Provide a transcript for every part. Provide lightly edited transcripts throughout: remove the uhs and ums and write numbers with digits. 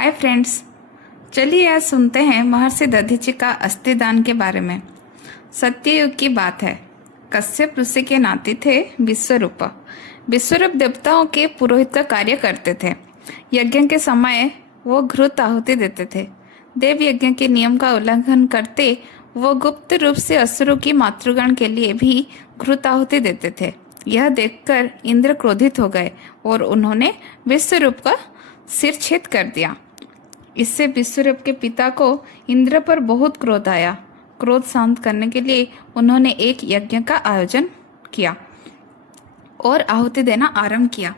Hi friends, चलिए आज सुनते हैं महर्षि दधीचि का अस्थिदान के बारे में। सत्ययुग की बात है। कश्यप ऋषि के नाती थे विश्वरूप। विश्वरूप देवताओं के पुरोहित का कार्य करते थे। यज्ञ के समय वो घृत आहुति देते थे। देव यज्ञ के नियम का उल्लंघन करते वो गुप्त रूप से असुरों की मातृगण के लिए भी घृत आहुति देते थे। यह देखकर इंद्र क्रोधित हो गए और उन्होंने विश्वरूप का सिर छेद कर दिया। इससे विश्वरूप के पिता को इंद्र पर बहुत क्रोध आया। क्रोध शांत करने के लिए उन्होंने एक यज्ञ का आयोजन किया और आहुति देना आरंभ किया।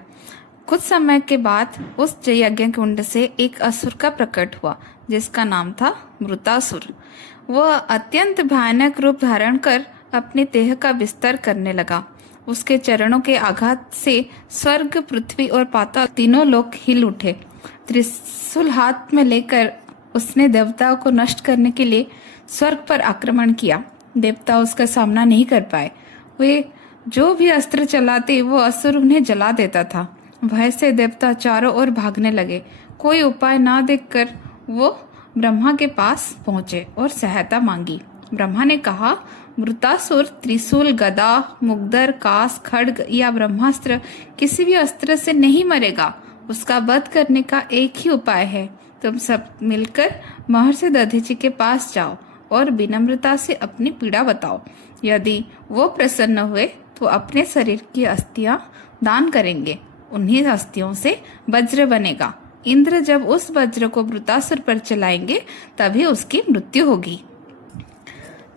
कुछ समय के बाद उस यज्ञ कुंड से एक असुर का प्रकट हुआ जिसका नाम था मृतासुर। वह अत्यंत भयानक रूप धारण कर अपने देह का विस्तार करने लगा। उसके चरणों के आघात से स्वर्ग, पृथ्वी और पाताल तीनों लोक हिल उठे। त्रिशूल हाथ में लेकर उसने देवताओं को नष्ट करने के लिए स्वर्ग पर आक्रमण किया। देवता उसका सामना नहीं कर पाए। वे जो भी अस्त्र चलाते वो असुर उन्हें जला देता था। भय से देवता चारों ओर भागने लगे। कोई उपाय ना देखकर वो ब्रह्मा के पास पहुंचे और सहायता मांगी। ब्रह्मा ने कहा, मृतासुर त्रिशूल, गदा, मुग्दर, कास, खड्ग या ब्रह्मास्त्र किसी भी अस्त्र से नहीं मरेगा। उसका वध करने का एक ही उपाय है। तुम सब मिलकर महर्षि दधीचि के पास जाओ और विनम्रता से अपनी पीड़ा बताओ। यदि वो प्रसन्न हुए तो अपने शरीर की अस्थियां दान करेंगे। उन्हीं अस्थियों से वज्र बनेगा। इंद्र जब उस वज्र को मृतासुर पर चलाएंगे तभी उसकी मृत्यु होगी।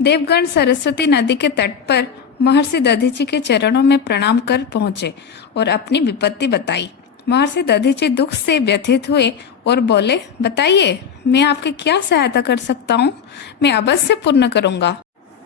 देवगण सरस्वती नदी के तट पर महर्षि दधीचि के चरणों में प्रणाम कर पहुंचे और अपनी विपत्ति बताई। महर्षि दधीचि दुख से व्यथित हुए और बोले, बताइए, मैं आपकी क्या सहायता कर सकता हूँ? मैं अवश्य पूर्ण करूँगा।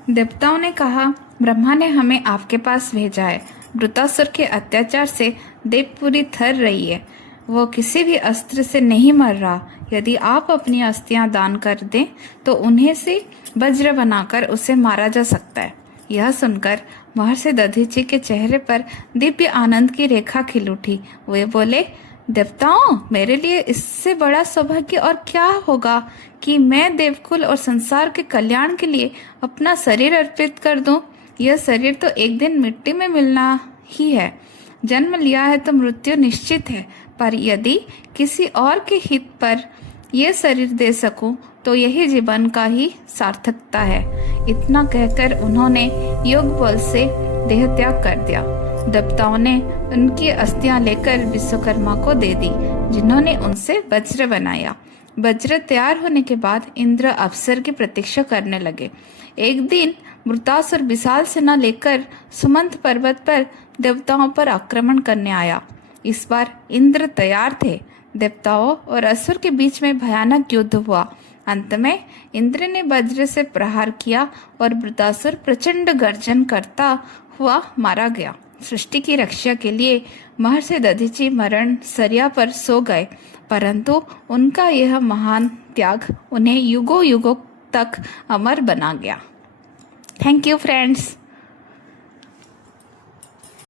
देवताओं ने कहा, ब्रह्मा ने हमें आपके पास भेजा है। मृतासुर के अत्याचार से देवपुरी थर रही है। वो किसी भी अस्त्र से नहीं मर रहा। यदि आप अपनी अस्थियां दान कर दें तो उन्हें से वज्र बनाकर उसे मारा जा सकता है। यह सुनकर महर्षि दधीचि के चेहरे पर दिव्य आनंद की रेखा खिल उठी। वे बोले, देवताओं, मेरे लिए इससे बड़ा सौभाग्य और क्या होगा कि मैं देवकुल और संसार के कल्याण के लिए अपना शरीर अर्पित कर दूं। यह शरीर तो एक दिन मिट्टी में मिलना ही है। जन्म लिया है तो मृत्यु निश्चित है, पर यदि किसी और के हित पर यह शरीर दे सकूं तो यही जीवन का ही सार्थकता है। इतना कहकर उन्होंने योग बल से देह त्याग कर दिया। देवताओं ने उनकी अस्थियां लेकर विश्वकर्मा को दे दी, जिन्होंने उनसे वज्र बनाया। वज्र तैयार होने के बाद इंद्र अवसर की प्रतीक्षा करने लगे। एक दिन मृतासुर विशाल सेना लेकर सुमंत पर्वत पर देवताओं पर आक्रमण करने आया। इस बार इंद्र तैयार थे। देवताओं और असुर के बीच में भयानक युद्ध हुआ। अंत में इंद्र ने वज्र से प्रहार किया और मृतासुर प्रचंड गर्जन करता हुआ मारा गया। सृष्टि की रक्षा के लिए महर्षि दधीचि मरण शैया पर सो गए, परंतु उनका यह महान त्याग उन्हें युगों युगों तक अमर बना गया। Thank you friends.